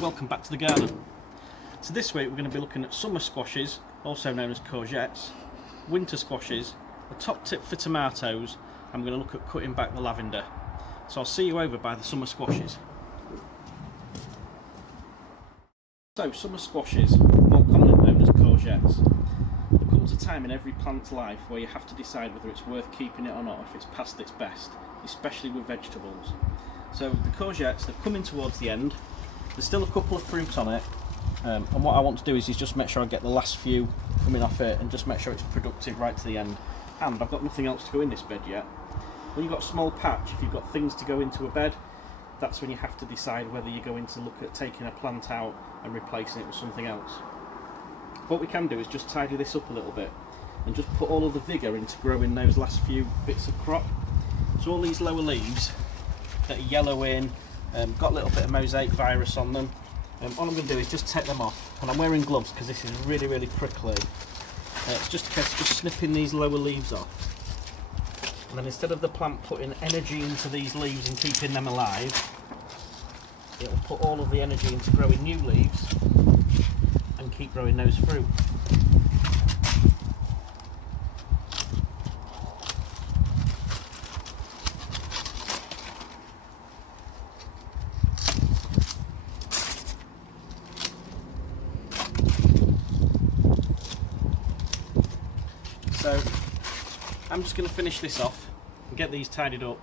Welcome back to the garden. So this week we're going to be looking at summer squashes, also known as courgettes, winter squashes, a top tip for tomatoes, and we're going to look at cutting back the lavender. So I'll see you over by the summer squashes. So summer squashes, more commonly known as courgettes. There comes a time in every plant's life where you have to decide whether it's worth keeping it or not if it's past its best, especially with vegetables. So the courgettes, they're coming towards the end. There's still a couple of fruit on it, and what I want to do is just make sure I get the last few coming off it and just make sure it's productive right to the end. And I've got nothing else to go in this bed yet. When you've got a small patch, if you've got things to go into a bed, that's when you have to decide whether you're going to look at taking a plant out and replacing it with something else. What we can do is just tidy this up a little bit and just put all of the vigour into growing those last few bits of crop. So all these lower leaves that are yellowing, got a little bit of mosaic virus on them. All I'm going to do is just take them off, and I'm wearing gloves because this is really prickly. It's just a case of just snipping these lower leaves off, and then instead of the plant putting energy into these leaves and keeping them alive, it'll put all of the energy into growing new leaves and keep growing those fruit. So I'm just going to finish this off and get these tidied up,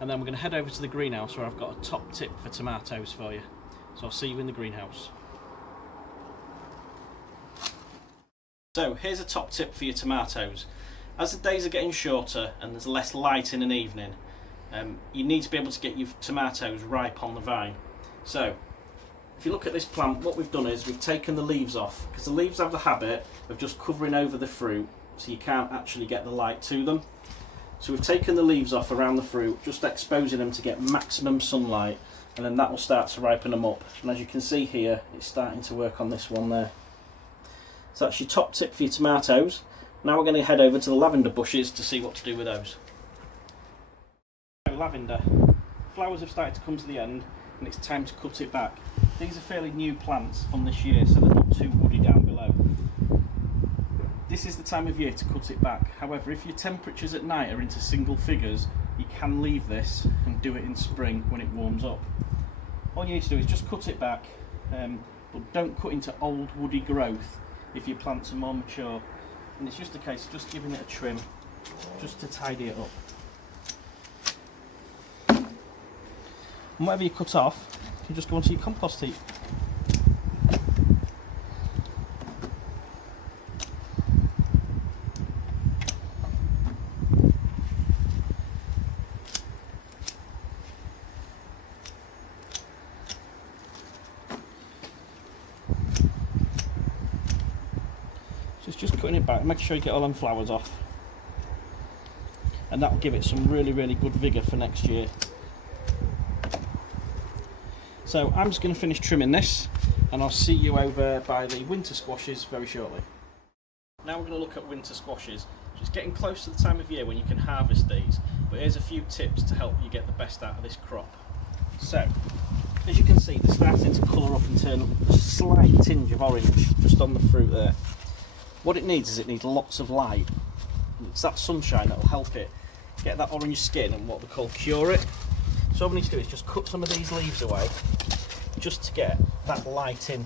and then we're going to head over to the greenhouse where I've got a top tip for tomatoes for you. So I'll see you in the greenhouse. So here's a top tip for your tomatoes. As the days are getting shorter and there's less light in an evening, you need to be able to get your tomatoes ripe on the vine. So if you look at this plant, what we've done is we've taken the leaves off, because the leaves have the habit of just covering over the fruit, so you can't actually get the light to them. So we've taken the leaves off around the fruit, just exposing them to get maximum sunlight, and then that will start to ripen them up. And as you can see here, it's starting to work on this one there. So that's your top tip for your tomatoes. Now we're going to head over to the lavender bushes to see what to do with those. So lavender, flowers have started to come to the end, and it's time to cut it back. These are fairly new plants from this year, so they're not too woody down below. This is the time of year to cut it back. However, if your temperatures at night are into single figures, you can leave this and do it in spring when it warms up. All you need to do is just cut it back, but don't cut into old woody growth if your plants are more mature. And it's just a case of just giving it a trim, just to tidy it up. And whatever you cut off, you can just go onto your compost heap. Just cutting it back, make sure you get all them flowers off, and that will give it some really good vigour for next year. So I'm just going to finish trimming this, and I'll see you over by the winter squashes very shortly. Now we're going to look at winter squashes. So it's getting close to the time of year when you can harvest these, but here's a few tips to help you get the best out of this crop. So as you can see, they're starting to colour up and turn a slight tinge of orange just on the fruit there. What it needs is it needs lots of light. It's that sunshine that will help it get that orange skin and what we call cure it. So all we need to do is just cut some of these leaves away just to get that light in.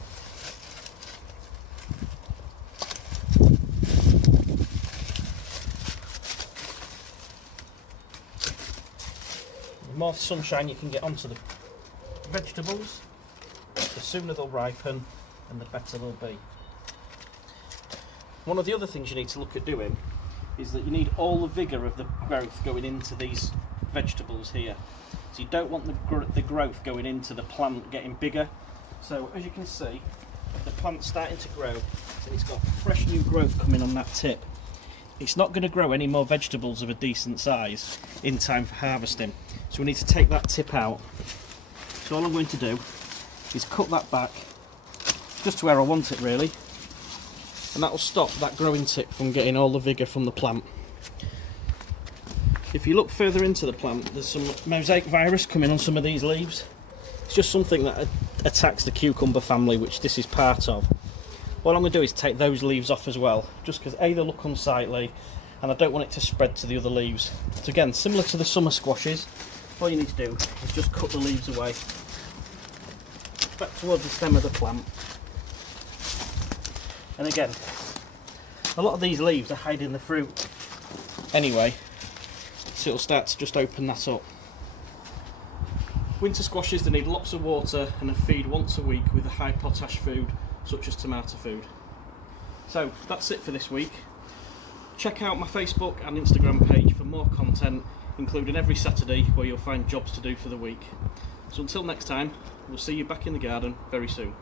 The more sunshine you can get onto the vegetables, the sooner they'll ripen and the better they'll be. One of the other things you need to look at doing is that you need all the vigour of the growth going into these vegetables here. So you don't want the growth going into the plant getting bigger. So as you can see, the plant's starting to grow and it's got fresh new growth coming on that tip. It's not going to grow any more vegetables of a decent size in time for harvesting. So we need to take that tip out. So all I'm going to do is cut that back just to where I want it really. And that will stop that growing tip from getting all the vigour from the plant. If you look further into the plant, there's some mosaic virus coming on some of these leaves. It's just something that attacks the cucumber family, which this is part of. What I'm going to do is take those leaves off as well, just because A, they look unsightly, and I don't want it to spread to the other leaves. So again, similar to the summer squashes, all you need to do is just cut the leaves away back towards the stem of the plant. And again, a lot of these leaves are hiding the fruit anyway, so it'll start to just open that up. Winter squashes, they need lots of water and a feed once a week with a high potash food such as tomato food. So that's it for this week. Check out my Facebook and Instagram page for more content, including every Saturday where you'll find jobs to do for the week. So until next time, we'll see you back in the garden very soon.